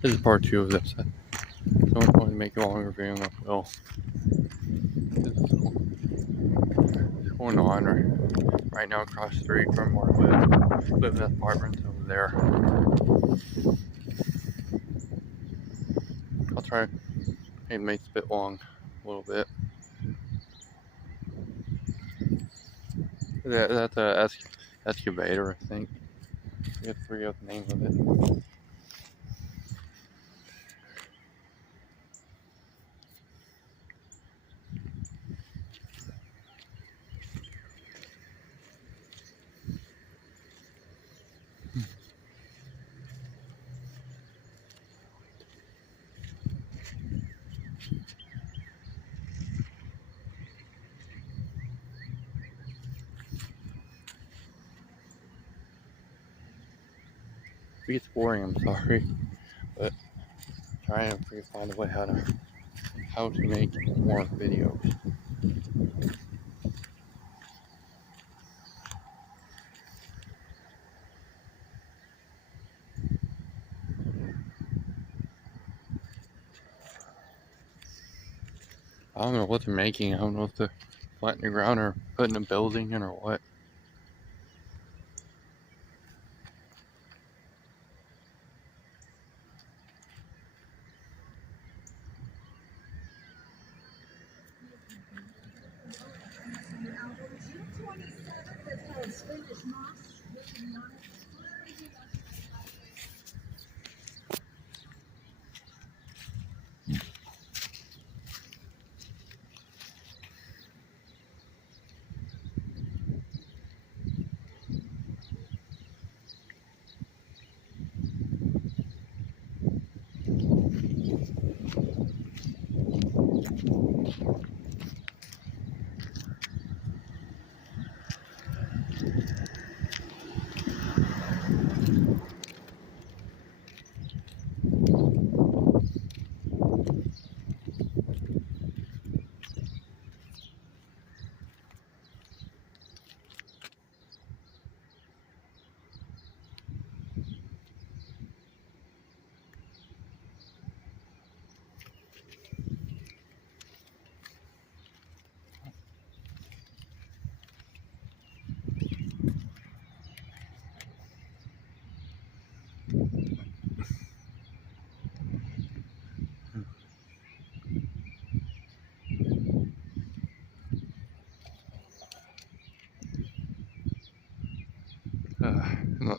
This is part 2 of this. I don't want to make a longer video than I will. This is going on right now across the street from where I live in apartments over there. I'll try to make this a bit long, a little bit. That's a excavator, I think. I forget the name of it. If it gets boring, I'm sorry, but I'm trying to find a way how to make more videos. I don't know what they're making. I don't know if they're flattening the ground or putting a building in or what.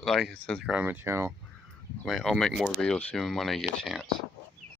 Like and subscribe to my channel. I'll make more videos soon when I get a chance.